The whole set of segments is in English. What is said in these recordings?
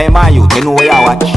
Hey man, you know where you watch?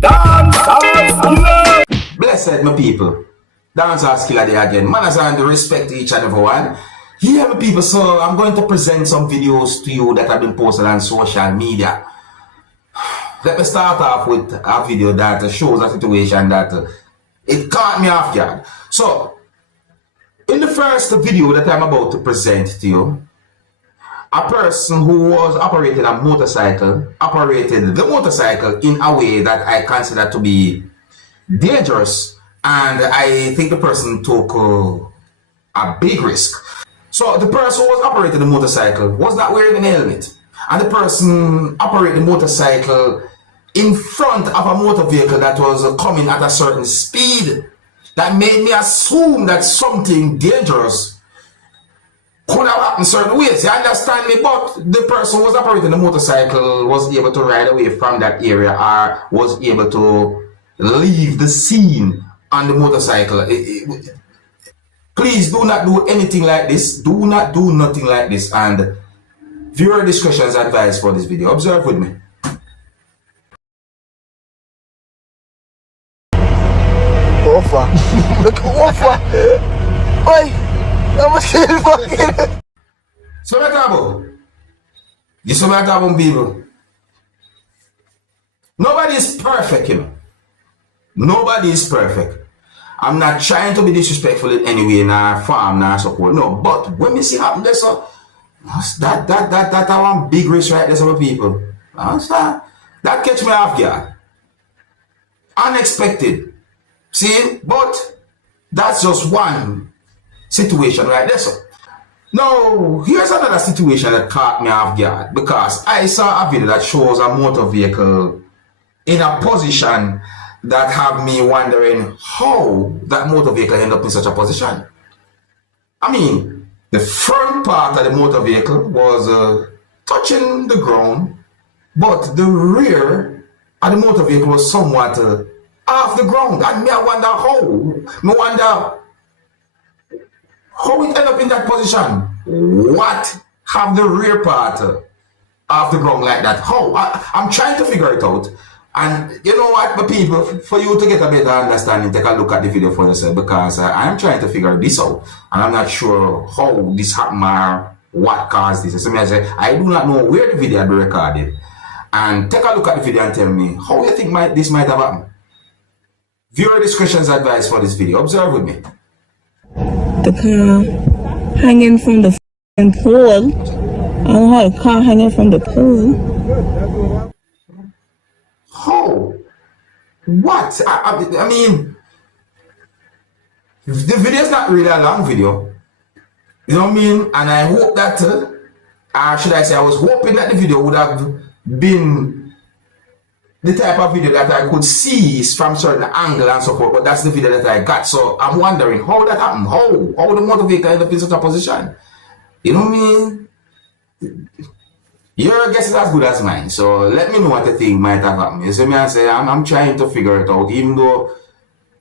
Dancehall skilla. Blessed my people. Dancehall skilla there again. Man, as I respect each and every one. Yeah, my people, so I'm going to present some videos to you that have been posted on social media. Let me start off with a video that shows a situation that it caught me off guard. So, in the first video that I'm about to present to you, a person who was operating a motorcycle operated the motorcycle in a way that I consider to be dangerous, and I think the person took a big risk. So the person who was operating the motorcycle was not wearing a helmet, and the person operating the motorcycle in front of a motor vehicle that was coming at a certain speed. That made me assume that something dangerous could have happened certain ways. You understand me? But the person who was operating the motorcycle was able to ride away from that area, or was able to leave the scene on the motorcycle. Please do not do anything like this. Do not do nothing like this. And viewer discretion is advised for this video. Observe with me. Offer. Look, offer. Oi, I'm still fucking. So what about? You see what about, people? Nobody is perfect, you know. Nobody is perfect. I'm not trying to be disrespectful in any way, nah, farm, nah, support. No, but when we see happen, there's a that one big risk right there, some people. Understand? That catch me off guard. Unexpected. See? But that's just one situation right there. So now, here's another situation that caught me off guard, because I saw a video that shows a motor vehicle in a position that have me wondering how that motor vehicle ended up in such a position. I mean, the front part of the motor vehicle was touching the ground, but the rear of the motor vehicle was somewhat off the ground. And me, I wonder how. Me wonder how it ended up in that position. What have the rear part off the ground like that? How? I'm trying to figure it out. And you know what, but people, for you to get a better understanding, take a look at the video for yourself, because I'm trying to figure this out, and I'm not sure how this happened or what caused this. So I do not know where the video had been recorded. And take a look at the video and tell me how you think this might have happened. Viewer discretion is advised for this video. Observe with me. The car hanging from the pole. I don't know, the car hanging from the pole. How? What? I mean, the video is not really a long video. You know what I mean? And I hope that, or should I say, I was hoping that the video would have been the type of video that I could see from certain angle and so forth, but that's the video that I got. So I'm wondering how that happened. How the motor vehicle ended up in such a position? You know what I mean? Your guess is as good as mine, so let me know what you think might have happened. You see me, I say I'm trying to figure it out, even though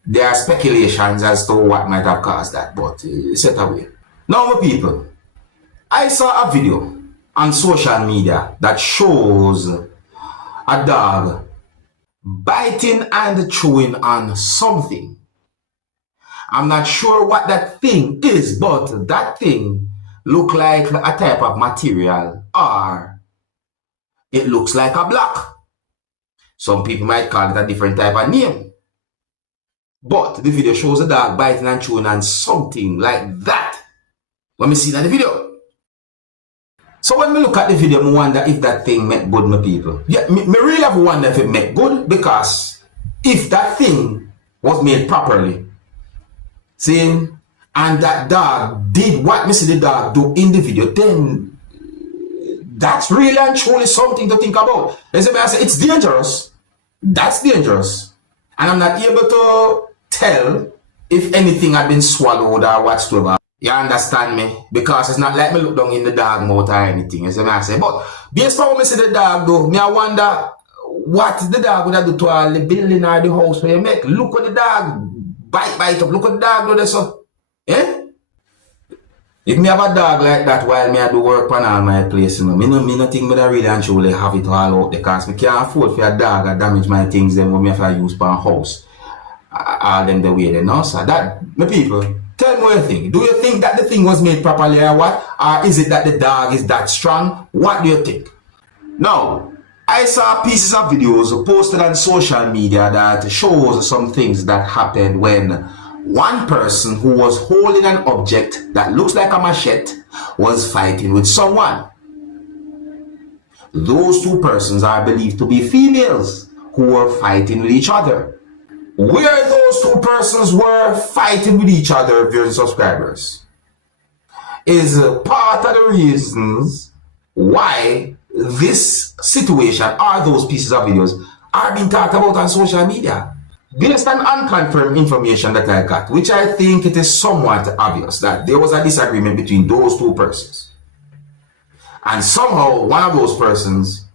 there are speculations as to what might have caused that, but set away. Now, my people, I saw a video on social media that shows a dog biting and chewing on something. I'm not sure what that thing is, but that thing looks like a type of material, or it looks like a block. Some people might call it a different type of name. But the video shows a dog biting and chewing on something like that. Let me see that in the video. So when we look at the video, I wonder if that thing make good, my people. Yeah, me really have wonder if it make good, because if that thing was made properly, see, and that dog did what me see the dog do in the video, then that's really and truly something to think about. As I say, it's dangerous. That's dangerous. And I'm not able to tell if anything had been swallowed or whatsoever. You understand me? Because it's not like me look down in the dog mouth or anything. As I say, but based on what I see the dog do, me I wonder what the dog would have do to all the building or the house where you make. Look what the dog bite up. Look what the dog do there, so. Eh? If me have a dog like that while me I do work on all my place, me no think me that really and truly have it all out because me can't afford for a dog to damage my things then when me have to use for a house. All them the way they know, so that, my people, tell me what you think. Do you think that the thing was made properly or what? Or is it that the dog is that strong? What do you think? Now, I saw pieces of videos posted on social media that shows some things that happened when one person who was holding an object that looks like a machete was fighting with someone. Those two persons are believed to be females who were fighting with each other. Where those two persons were fighting with each other, viewers and subscribers, is part of the reasons why this situation or those pieces of videos are being talked about on social media. Based on unconfirmed information that I got, which I think it is somewhat obvious that there was a disagreement between those two persons. And somehow one of those persons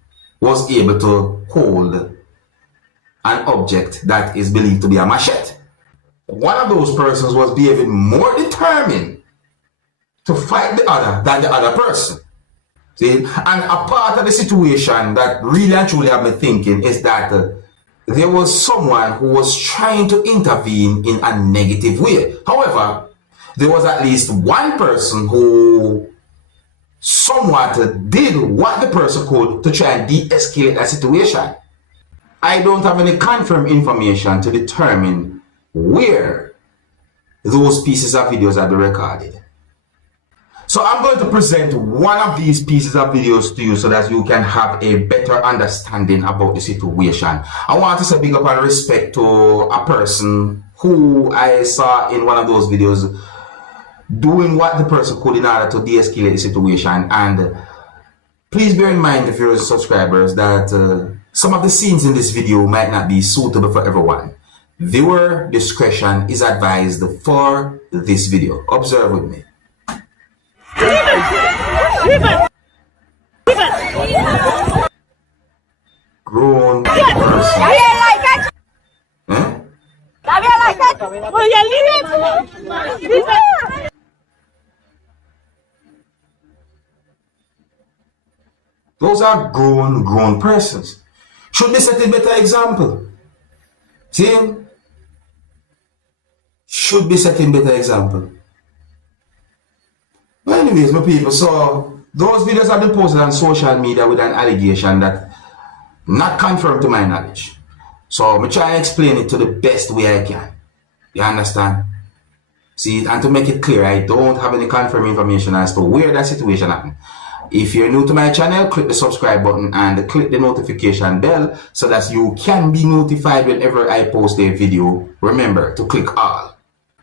was able to hold an object that is believed to be a machete. One of those persons was behaving more determined to fight the other than the other person. See? And a part of the situation that really and truly have me thinking is that there was someone who was trying to intervene in a negative way. However, there was at least one person who somewhat did what the person could to try and de-escalate that situation. I don't have any confirmed information to determine where those pieces of videos are recorded. So I'm going to present one of these pieces of videos to you so that you can have a better understanding about the situation. I want to say big up and respect to a person who I saw in one of those videos doing what the person could in order to de-escalate the situation. And please bear in mind, if you're subscribers, that some of the scenes in this video might not be suitable for everyone. Viewer discretion is advised for this video. Observe with me. Grown person. Eh? Those are grown persons. Should be set a better example. See? Should be setting better example. But anyways, my people, so those videos have been posted on social media with an allegation that not confirmed to my knowledge. So I'm trying to explain it to the best way I can. You understand? See, and to make it clear, I don't have any confirmed information as to where that situation happened. If you're new to my channel, click the subscribe button and click the notification bell so that you can be notified whenever I post a video. Remember to click all.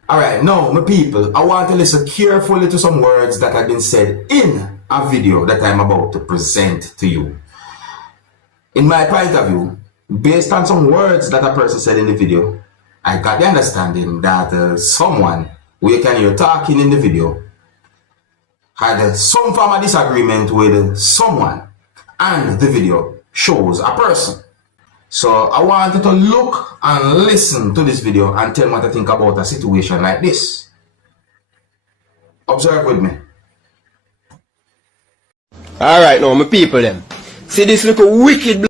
Alright, now my people, I want to listen carefully to some words that have been said in a video that I'm about to present to you. In my point of view, based on some words that a person said in the video, I got the understanding that someone who you can hear talking in the video had some form of disagreement with someone, and the video shows a person. So I wanted to look and listen to this video and tell me what I think about a situation like this. Observe with me. Alright now, my people them. See this little wicked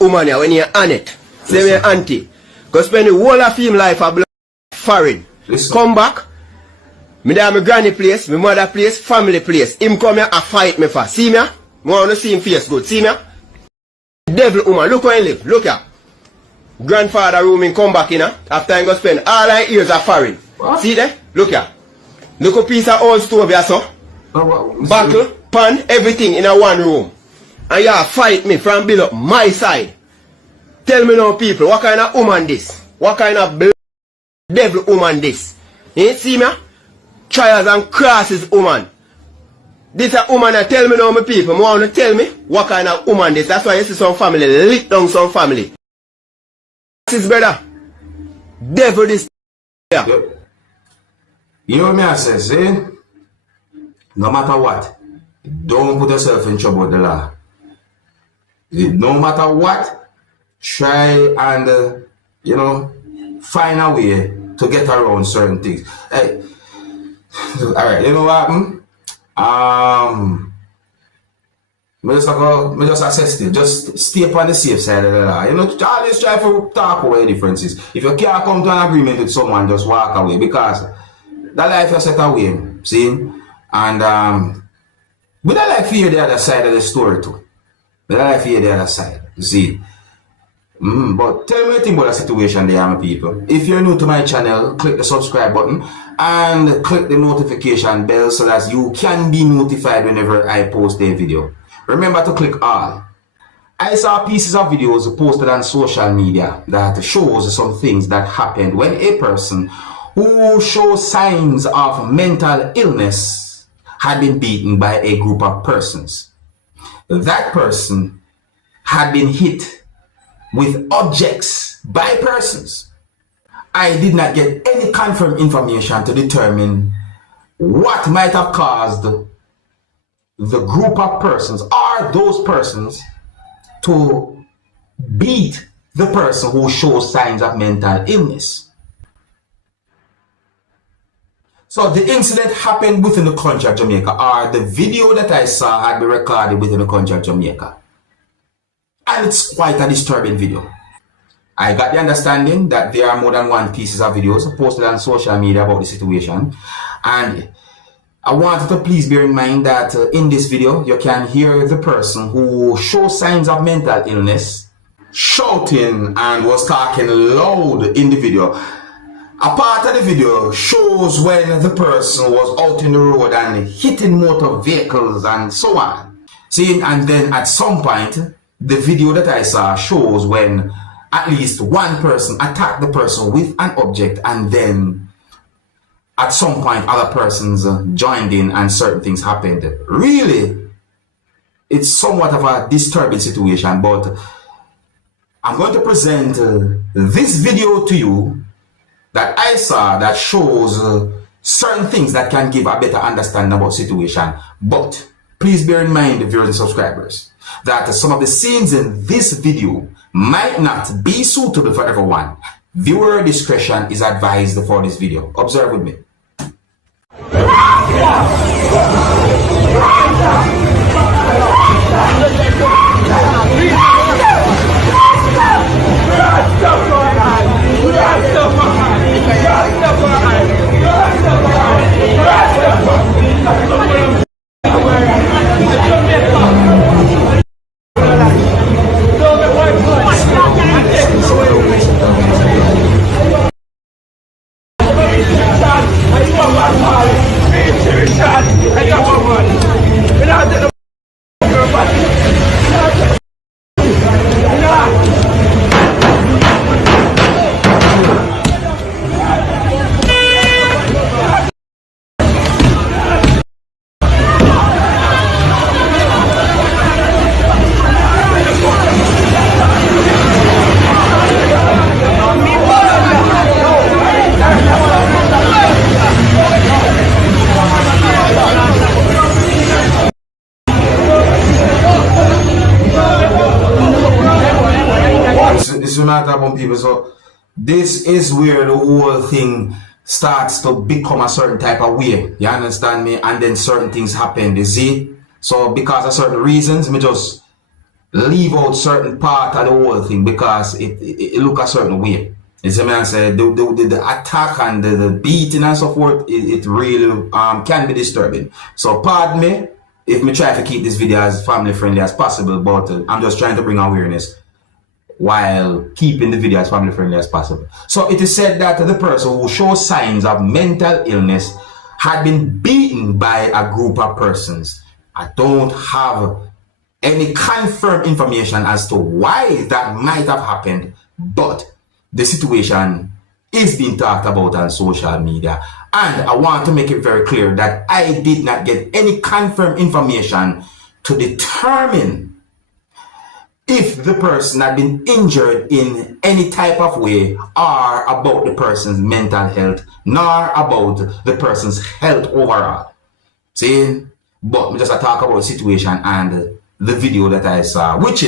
woman here when you're on it. Say me auntie. Go spend the whole of him life a foreign. Listen. Come back. Me there my granny place, my mother place, family place. Him come here and fight me for. See me? I want to see him face good. See me? Devil woman, look where he live. Look here. Grandfather room in come back in after he go spend all our years of foreign. What? See there? Look here. Look a piece of old stove here, so. Buckle, pan, everything in a one room. And you fight me from below my side. Tell me now people, what kind of woman this? What kind of devil woman this? You see me? Trials and crosses woman. This a woman that tell me now my people, want to tell me what kind of woman this. That's why you see some family, lick down some family. This is brother. Devil this. Yeah. You know what I say, see? No matter what, don't put yourself in trouble with the law. No matter what, try and, find a way to get around certain things. Alright, you know what happened? Me just assess it. Just stay upon the safe side of the law. You know, always try to talk away differences. If you can't come to an agreement with someone, just walk away because that life you set away. See? And but I like to hear the other side of the story too. But I like to hear the other side. You see? But tell me anything about the situation there, my people. If you're new to my channel, click the subscribe button and click the notification bell so that you can be notified whenever I post a video. Remember to click all. I saw pieces of videos posted on social media that shows some things that happened when a person who shows signs of mental illness had been beaten by a group of persons. That person had been hit with objects by persons. I did not get any confirmed information to determine what might have caused the group of persons or those persons to beat the person who shows signs of mental illness. So the incident happened within the country of Jamaica, or the video that I saw had been recorded within the country of Jamaica. And it's quite a disturbing video. I got the understanding that there are more than one pieces of videos posted on social media about the situation. And I wanted to please bear in mind that in this video, you can hear the person who shows signs of mental illness shouting and was talking loud in the video. A part of the video shows when the person was out in the road and hitting motor vehicles and so on. See, and then at some point, the video that I saw shows when at least one person attacked the person with an object, and then at some point other persons joined in and certain things happened. Really, it's somewhat of a disturbing situation, but I'm going to present this video to you that I saw that shows certain things that can give a better understanding about the situation. But please bear in mind, viewers and subscribers, that some of the scenes in this video might not be suitable for everyone. Viewer discretion is advised for this video. Observe with me. This is matter about people. So this is where the whole thing starts to become a certain type of way. You understand me? And then certain things happen. You see? So because of certain reasons, me just leave out certain part of the whole thing because it look a certain way. You see me? I say the attack and the beating and so forth, it really can be disturbing. So pardon me if me try to keep this video as family friendly as possible, but I'm just trying to bring awareness while keeping the video as family friendly as possible. So it is said that the person who shows signs of mental illness had been beaten by a group of persons. I don't have any confirmed information as to why that might have happened, but the situation is being talked about on social media. And I want to make it very clear that I did not get any confirmed information to determine if the person had been injured in any type of way, or about the person's mental health, nor about the person's health overall. See? But we just talk about the situation and the video that I saw, which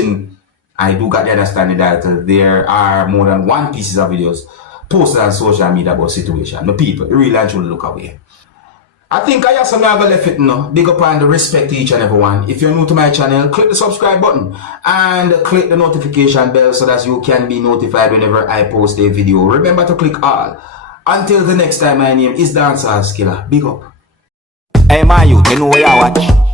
I do got the understanding that there are more than one pieces of videos posted on social media about the situation. The people really and truly look away. I think I have some never left it now. Big up and respect to each and everyone. If you're new to my channel, click the subscribe button and click the notification bell so that you can be notified whenever I post a video. Remember to click all. Until the next time, my name is Dancehall Skilla. Big up. Hey, my youth, you know where you watch.